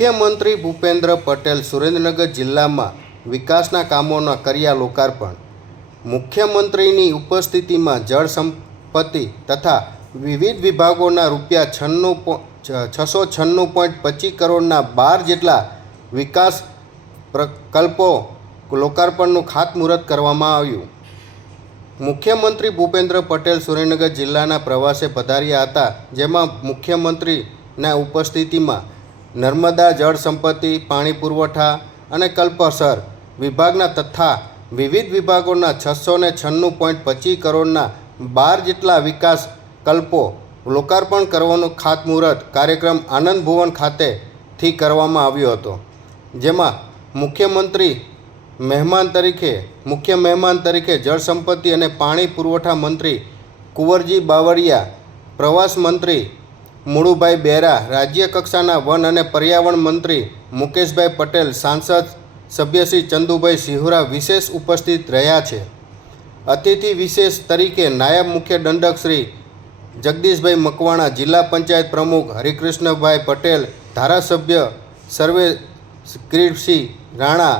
મુખ્યમંત્રી ભૂપેન્દ્ર પટેલ સુરેન્દ્રનગર જિલ્લામાં વિકાસના કામોના કર્યા લોકાર્પણ। મુખ્યમંત્રીની ઉપસ્થિતિમાં જળ સંપત્તિ તથા વિવિધ વિભાગોના ₹696.25 કરોડના 12 જેટલા વિકાસ પ્રકલ્પો લોકાર્પણનું ખાતમુહૂર્ત કરવામાં આવ્યું। મુખ્યમંત્રી ભૂપેન્દ્ર પટેલ સુરેન્દ્રનગર જિલ્લાના પ્રવાસે પધાર્યા હતા, જેમાં મુખ્યમંત્રીના ઉપસ્થિતિમાં નર્મદા જળ સંપત્તિ, પાણી પુરવઠા અને કલ્પસર વિભાગના તથા વિવિધ વિભાગોના 696.25 કરોડના 12 જેટલા વિકાસ કલ્પો લોકાર્પણ કરવાનું ખાતમુહૂર્ત કાર્યક્રમ આનંદ ભુવન ખાતેથી કરવામાં આવ્યો હતો, જેમાં મુખ્ય મહેમાન તરીકે જળ સંપત્તિ અને પાણી પુરવઠા મંત્રી કુંવરજી બાવળિયા, પ્રવાસ મંત્રી મુળુભાઈ બેરા, રાજ્ય કક્ષાના વન અને પર્યાવરણ મંત્રી મુકેશભાઈ પટેલ, સાંસદ સભ્ય શ્રી ચંદુભાઈ સિહોરા વિશેષ ઉપસ્થિત રહ્યા છે। અતિથિ વિશેષ તરીકે નાયબ મુખ્ય દંડક શ્રી જગદીશભાઈ મકવાણા, જિલ્લા પંચાયત પ્રમુખ હરિકૃષ્ણભાઈ પટેલ, ધારાસભ્ય સર્વેશ્વરસિંહ રાણા,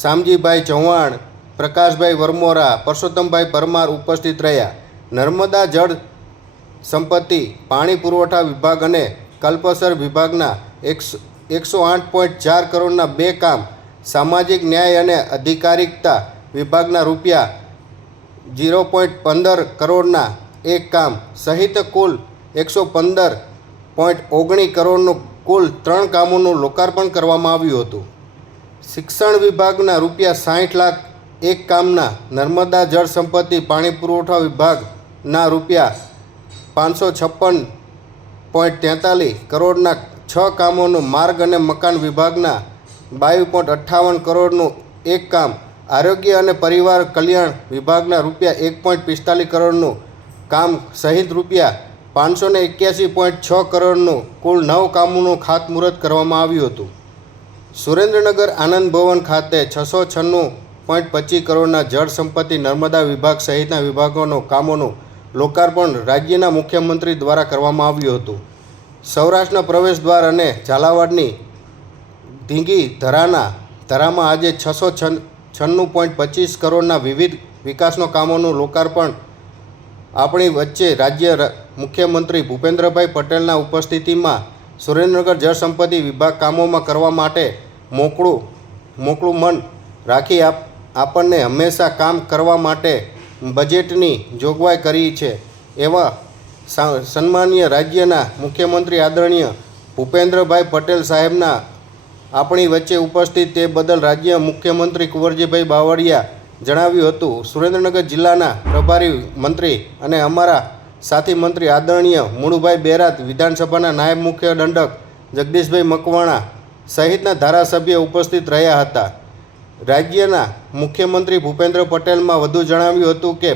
શામજીભાઈ ચૌહાણ, પ્રકાશભાઈ વરમોરા, પરસોત્તમભાઈ પરમાર ઉપસ્થિત રહ્યા। નર્મદા જળ સંપત્તિ, પાણી પુરવઠા વિભાગ અને કલ્પસર વિભાગના 108.4 કરોડના 2 કામ, સામાજિક ન્યાય અને અધિકારિતા વિભાગના ₹0.15 કરોડના 1 કામ સહિત કુલ 115.19 કરોડનું કુલ 3 કામોનું લોકાર્પણ કરવામાં આવ્યું હતું। શિક્ષણ વિભાગના ₹60 લાખ 1 કામના, નર્મદા જળ સંપત્તિ પાણી પુરવઠા વિભાગના ₹556.43 કરોડના 6 કામોનું, માર્ગ અને મકાન વિભાગના 22.58 કરોડનું 1 કામ, આરોગ્ય અને પરિવાર કલ્યાણ વિભાગના ₹1.45 કરોડનું કામ સહિત ₹581.6 કરોડનું કુલ 9 કામોનું ખાતમુહૂર્ત કરવામાં આવ્યું હતું। સુરેન્દ્રનગર આનંદ ભવન ખાતે 696.25 કરોડના જળ સંપત્તિ, નર્મદા વિભાગ સહિતના વિભાગોના કામોનું લોકાર્પણ રાજ્યના મુખ્યમંત્રી દ્વારા કરવામાં આવ્યું હતું। સૌરાષ્ટ્રના પ્રવેશદ્વાર અને ઝાલાવાડની ધીંગી ધરામાં આજે 696.25 કરોડના વિવિધ વિકાસના કામોનું લોકાર્પણ આપણી વચ્ચે રાજ્ય મુખ્યમંત્રી ભૂપેન્દ્રભાઈ પટેલના ઉપસ્થિતિમાં સુરેન્દ્રનગર જળ સંપત્તિ વિભાગ કામોમાં કરવા માટે મોકળું મન રાખી આપણને હંમેશા કામ કરવા માટે બજેટની જોગવાઈ કરી છે, એવા સન્માનીય રાજ્યના મુખ્યમંત્રી આદરણીય ભૂપેન્દ્રભાઈ પટેલ સાહેબના આપણી વચ્ચે ઉપસ્થિત તે બદલ રાજ્ય મુખ્યમંત્રી કુંવરજીભાઈ બાવળિયા જણાવ્યું હતું। સુરેન્દ્રનગર જિલ્લાના પ્રભારી મંત્રી અને અમારા સાથી મંત્રી આદરણીય મુળુભાઈ બેરા, વિધાનસભાના નાયબ મુખ્ય દંડક જગદીશભાઈ મકવાણા સહિતના ધારાસભ્ય ઉપસ્થિત રહ્યા હતા। રાજ્યના મુખ્યમંત્રી ભૂપેન્દ્ર પટેલમાં વધુ જણાવ્યું હતું કે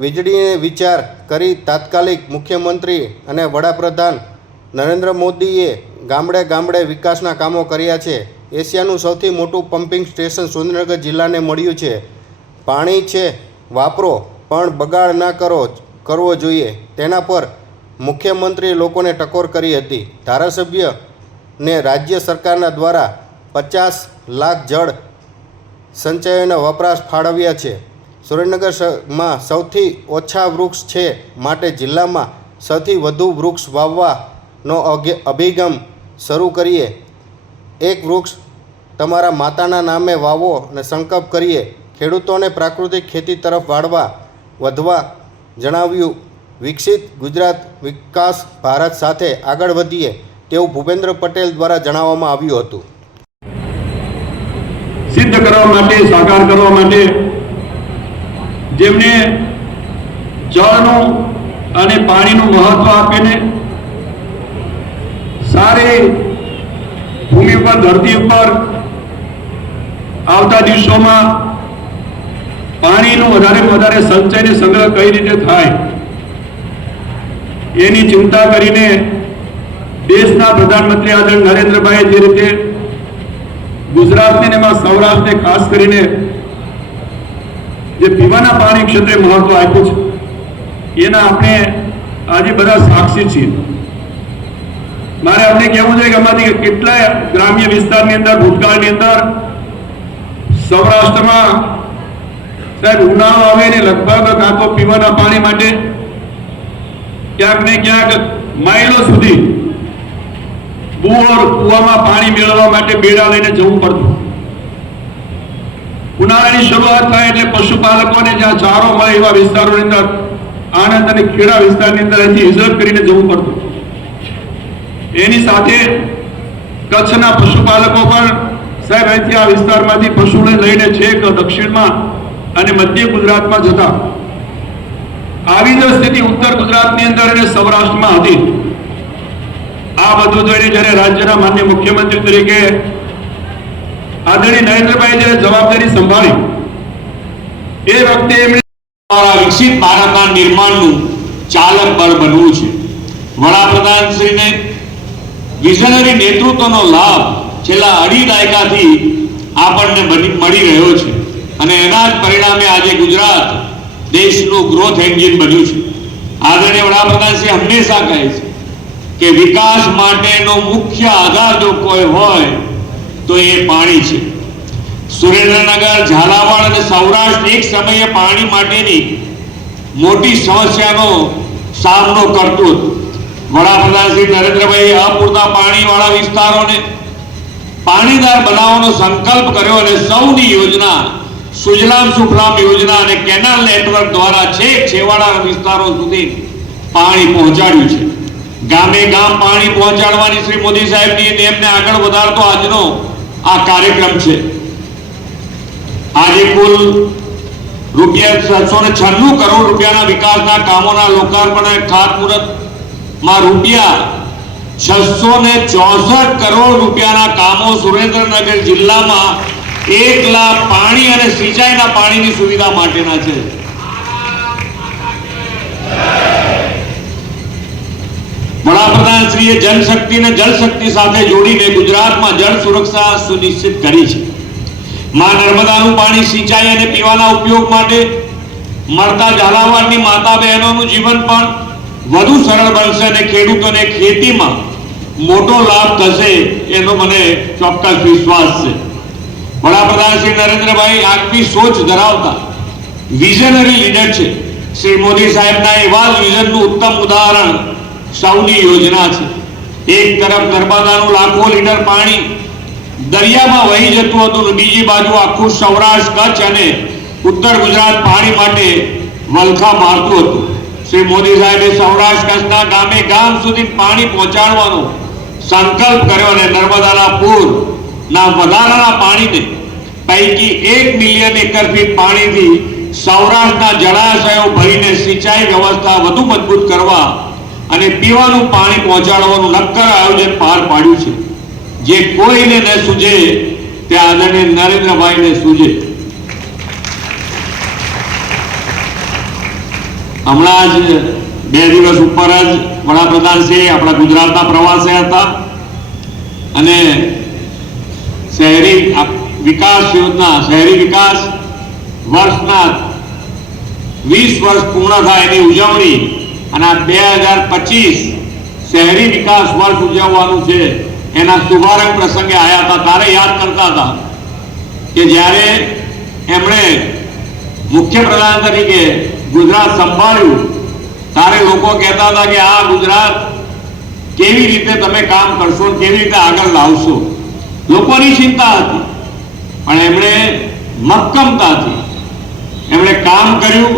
વીજળીને વિચાર કરી તાત્કાલિક મુખ્યમંત્રી અને વડાપ્રધાન નરેન્દ્ર મોદીએ ગામડે ગામડે વિકાસના કામો કર્યા છે। એશિયાનું સૌથી મોટું પમ્પિંગ સ્ટેશન સુરેન્દ્રનગર જિલ્લાને મળ્યું છે। પાણી છે વાપરો, પણ બગાડ ના કરવો જોઈએ, તેના પર મુખ્યમંત્રીએ લોકોને ટકોર કરી હતી। ધારાસભ્યને રાજ્ય સરકારના દ્વારા 50 લાખ જળ સંચયના વપરાશ ફાળવ્યા છે। સુરેન્દ્રનગરમાં સૌથી ઓછા વૃક્ષ છે, માટે જિલ્લામાં સૌથી વધુ વૃક્ષ વાવવાનો અભિગમ શરૂ કરીએ। એક વૃક્ષ તમારા માતાના નામે વાવો અને સંકલ્પ કરીએ। ખેડૂતોને પ્રાકૃતિક ખેતી તરફ વધવા જણાવ્યું। વિકસિત ગુજરાત, વિકાસ ભારત સાથે આગળ વધીએ તેવું ભૂપેન્દ્ર પટેલ દ્વારા જણાવવામાં આવ્યું હતું। સિદ્ધ કરવા માટે, સાકાર કરવા માટે જેમને જળનું અને પાણીનું મહત્વ આપીને સારી ભૂમિ પર, ધરતી ઉપર આવતા દિવસોમાં પાણીનું વધારે સંચય અને સંગ્રહ કઈ રીતે થાય એની ચિંતા કરીને દેશના પ્રધાનમંત્રી આદરણીય નરેન્દ્રભાઈ જે રીતે ગુજરાતને એમાં સૌરાષ્ટ્રને ખાસ કરીને જે પીવાના પાણી ક્ષેત્રે મહત્વ આપ્યું છે, એના આપણે આજે બધા સાક્ષી છીએ। મારે આપને કહેવું છે કે આમાંથી કેટલાય ગ્રામ્ય વિસ્તારની અંદર ભૂતકાળની અંદર સૌરાષ્ટ્રમાં સાહેબ ઉનાળો આવે ને લગભગ કાં તો પીવાના પાણી માટે ક્યાંક ને ક્યાંક માઇલો સુધી કૂવામાં પાણી મેળવવા માટે બેડા લઈને જવું પડતું. ઉનાળાની શરૂઆત થાય એટલે પશુપાલકોને જ્યાં ચારો મળે એવા વિસ્તારોની અંદર આણંદ અને ખેડા વિસ્તારની અંદર અહીંથી હિજરત કરીને જવું પડતું. એની સાથે કચ્છના પશુપાલકો પણ સાહેબ અહીંથી આ વિસ્તારમાંથી પશુને લઈને છેક દક્ષિણમાં અને મધ્ય ગુજરાતમાં જતા. આવી જ સ્થિતિ ઉત્તર ગુજરાતની અંદર અને સૌરાષ્ટ્રમાં હતી. આ બધું જોઈને જ્યારે રાજ્યના માન્ય મુખ્યમંત્રી તરીકે આદરણીય નરેન્દ્રભાઈ જ્યારે જવાબદારી સંભાળી એ વખતે એમણે વિકસિત ભારતના નિર્માણનું ચાલક બળ બનવું છે. વડાપ્રધાનશ્રીને વિઝનરી નેતૃત્વનો લાભ છેલ્લા અઢી દાયકાથી આપણને મળી રહ્યો છે અને એના જ પરિણામે આજે ગુજરાત દેશનું ગ્રોથ એન્જિન બન્યું છે. આદરણીય વડાપ્રધાનશ્રી હંમેશા કહે છે કે વિકાસ માટેનો મુખ્ય આધાર જો કોઈ હોય તો એ પાણી છે. સુરેન્દ્રનગર, ઝાલાવાડ અને સૌરાષ્ટ્ર એક સમયે પાણી માટેની મોટી સમસ્યાનો સામનો કરતું હતું. વડાપ્રધાન શ્રી નરેન્દ્રભાઈ અપૂરતા પાણીવાળા વિસ્તારોને પાણીદાર બનાવવાનો સંકલ્પ કર્યો અને સૌની યોજના સુજલામ સુફલામ યોજના અને કેનાલ નેટવર્ક દ્વારા છેક છેવાડાના વિસ્તારો સુધી પાણી પહોંચાડ્યું છે. ગામે ગામ પાણી પહોંચાડવાની શ્રી મોદી સાહેબની નેમને આગળ વધારતો આજનો આ કાર્યક્રમ છે. આજે કુલ રૂપિયા 796 કરોડ રૂપિયાના વિકાસના કામોના લોકાર્પણ અને ખાતમુહૂર્તમાં રૂપિયા 664 કરોડ રૂપિયાના કામો સુરેન્દ્રનગર જિલ્લામાં 1 લાખ પાણી અને સિંચાઈના પાણીની સુવિધા માટેના છે. વડાપ્રધાનશ્રીએ જનશક્તિને જલશક્તિ સાથે જોડીને ગુજરાતમાં જળ સુરક્ષા સુનિશ્ચિત કરી છે. માં નર્મદાનું પાણી સિંચાઈ અને પીવાના ઉપયોગ માટે મળતા ઝાલાવાડની માતા બહેનોનું જીવન પણ વધુ સરળ બનશે અને ખેડૂતોને ખેતીમાં મોટો લાભ થશે એનો મને ચોક્કસ વિશ્વાસ છે. વડાપ્રધાન શ્રી નરેન્દ્રભાઈ આગવી સોચ ધરાવતા વિઝનરી લીડર છે. શ્રી મોદી સાહેબના એવા જ વિઝનનું ઉત્તમ ઉદાહરણ સૌની યોજના છે. એક તરફ નર્મદાનું લાખો લીટર પાણી દરિયામાં વહી જતું હતું અને બીજી બાજુ આખું સૌરાષ્ટ્ર, કચ્છ અને ઉત્તર ગુજરાત પાણી માટે વલખા મારતું હતું. શ્રી મોદી સાહેબે સૌરાષ્ટ્ર કચ્છના ગામે ગામ સુધી પાણી પહોંચાડવાનો સંકલ્પ કર્યો અને નર્મદાના પૂરના વધારાના પાણીને પૈકી 1 મિલિયન એકર ફીટ પાણીથી સૌરાષ્ટ્રના જળાશયો ભરીને સિંચાઈ વ્યવસ્થા વધુ મજબૂત કરવા અને પીવાનું પાણી પહોંચાડવાનું નક્કર આયોજન પાર પાડ્યું છે. જે કોઈને ન સૂજે તે આદરણીય નરેન્દ્રભાઈને સૂજે. હમણાં જ 2 દિવસ ઉપર જ વડાપ્રધાન શ્રી આપણા ગુજરાતના પ્રવાસે હતા અને શહેરી વિકાસ યોજના, શહેરી વિકાસ વર્ષના 20 વર્ષ પૂર્ણ થાય એની ઉજવણી અને 2025 શહેરી વિકાસ વર્ષ ઉજવવાનું છે એના શુભારંભ પ્રસંગે આવ્યા હતા. તારે યાદ કરતા હતા કે જ્યારે એમણે મુખ્યપ્રધાન તરીકે ગુજરાત સંભાળ્યું ત્યારે લોકો કહેતા હતા કે આ ગુજરાત કેવી રીતે તમે કામ કરશો, કેવી રીતે આગળ લાવશો. લોકોની ચિંતા હતી પણ એમણે મક્કમતાથી એમણે કામ કર્યું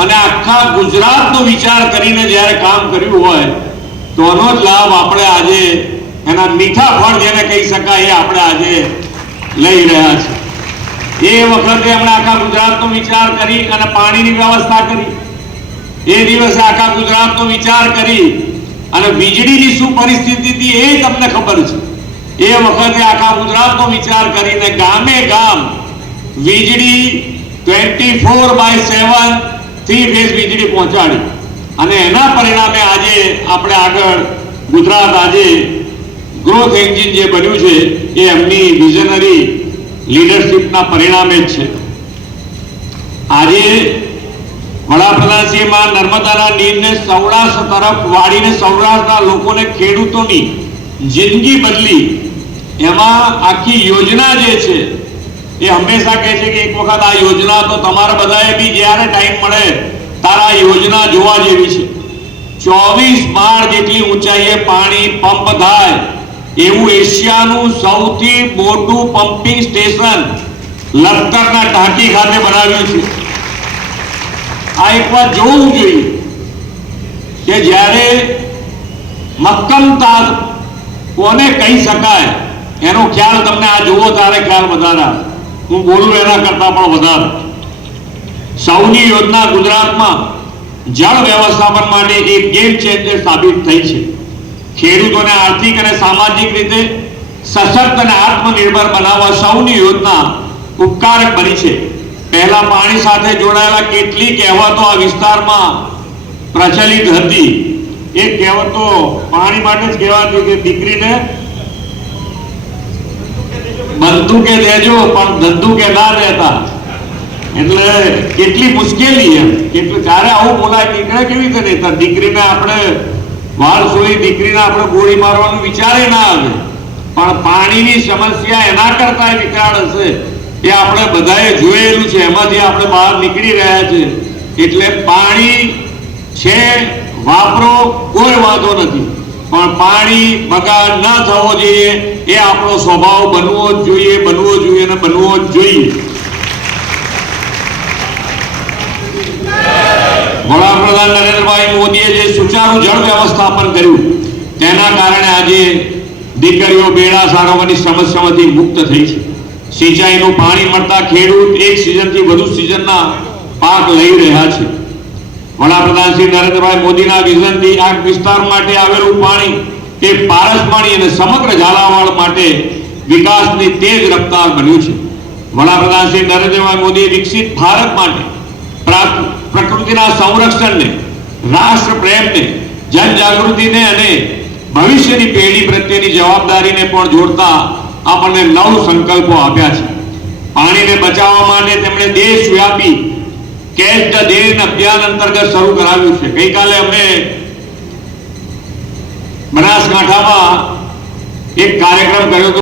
અને આખા ગુજરાતનો વિચાર કરીને જ્યારે કામ કર્યું હોય તો એનો જ લાભ આપણે આજે એના મીઠા ફળ જેને કહી શકાય એ આપણે આજે લઈ રહ્યા છીએ. એ વખતે એમણે આખા ગુજરાતનો વિચાર કરી અને પાણીની વ્યવસ્થા કરી. એ દિવસે આખા ગુજરાતનો વિચાર કરી અને વીજળીની શું પરિસ્થિતિ હતી એ તમને ખબર છે. એ વખતે આખા ગુજરાતનો વિચાર કરીને ગામે ગામ વીજળી 24/7 3 ફેઝ વીજળી પહોંચાડી અને એના પરિણામે આજે આપણે આગળ ગુજરાત આજે ગ્રોથ એન્જિન જે બન્યું છે એ એમની વિઝનરી લીડરશિપના પરિણામે જ છે. આજે વડાપ્રધાનશ્રીમાં નર્મદાના નીરને સૌરાષ્ટ્ર તરફ વાળીને સૌરાષ્ટ્રના લોકોને ખેડૂતોની જિંદગી બદલી એમાં આખી યોજના જે છે એ હંમેશા કહે છે કે એક વખત આ યોજના તો તમારા બધાએ બી જ્યારે ટાઈમ મળે તારા આ યોજના જોવા જેવી છે 24 માળ જેટલી ઊંચાઈએ પાણી પંપ થાય એવું એશિયાનું સૌથી મોટું પમ્પિંગ સ્ટેશન લખતરના ટાંકી ખાતે બનાવ્યું છે આ એક વાત જોવું જોઈએ કે જ્યારે મક્કમતા કોને કહી શકાય એનો ખ્યાલ તમને આ જોવો ત્યારે ખ્યાલ વધારે આવે. હું બોલું એના કરતા પણ વધારે સૌની યોજના ગુજરાતમાં જળ વ્યવસ્થાપન માટે એક ગેમ ચેન્જર સાબિત થઈ છે. ખેડૂતોને આર્થિક અને સામાજિક રીતે સશક્ત અને આત્મનિર્ભર બનાવવા સૌની યોજના ઉપકારક બની છે. પહેલા પાણી સાથે જોડાયેલા કેટલીક કહેવતો આ વિસ્તારમાં પ્રચલિત હતી. એક કહેવત તો પાણી માટે જ કહેવાતી કે દીકરીને બંદૂકે દેજો પણ ધંધુકે ના દેતા. એટલે કેટલી મુશ્કેલી એમ એટલે ત્યારે આવું બોલાય દીકરા કેવી રીતે દેતા દીકરીને આપણે વાળ સોઈ દીકરીને આપણે ગોળી મારવાનું વિચારે ના આવે પણ પાણીની સમસ્યા એના કરતા વિકરાળ હશે એ આપણે બધાએ જોયેલું છે એમાંથી આપણે બહાર નીકળી રહ્યા છે. એટલે પાણી છે વાપરો કોઈ વાંધો નથી પણ પાણી બગાડ ન થવો જોઈએ એ આપણો સ્વભાવ બનવો જ જોઈએ અને બનવો જ જોઈએ. વડાપ્રધાન નરેન્દ્રભાઈ મોદીએ જે સુચારુ જળ વ્યવસ્થાપન કર્યું તેના કારણે આજે દીકરીઓ બેડા સારોવરની સમસ્યામાંથી મુક્ત થઈ છે. સિંચાઈનું પાણી મળતા ખેડૂત એક સિઝનથી વધુ સિઝનના પાક લઈ રહ્યા છે. વડાપ્રધાન શ્રી નરેન્દ્રભાઈ મોદીના વિઝનથી આ વિસ્તાર માટે આવેલું પાણી એ પારસમણી અને સમગ્ર ઝાલાવાડ માટે વિકાસની તેજ રફતાર બન્યું છે. વડાપ્રધાન શ્રી નરેન્દ્રભાઈ મોદીએ વિકસિત ભારત માટે પ્રકૃતિના સંરક્ષણને રાષ્ટ્ર પ્રેમને જનજાગૃતિને અને ભવિષ્યની પેઢી પ્રત્યેની જવાબદારીને પણ જોડતા આપણને 9 સંકલ્પો આપ્યા છે. પાણીને બચાવવા માટે તેમણે દેશવ્યાપી કેચ ધ રેન અભિયાન અંતર્ગત શરૂ કરાવ્યું છે. ગઈકાલે અમે બનાસકાંઠામાં એક કાર્યક્રમ કર્યો હતો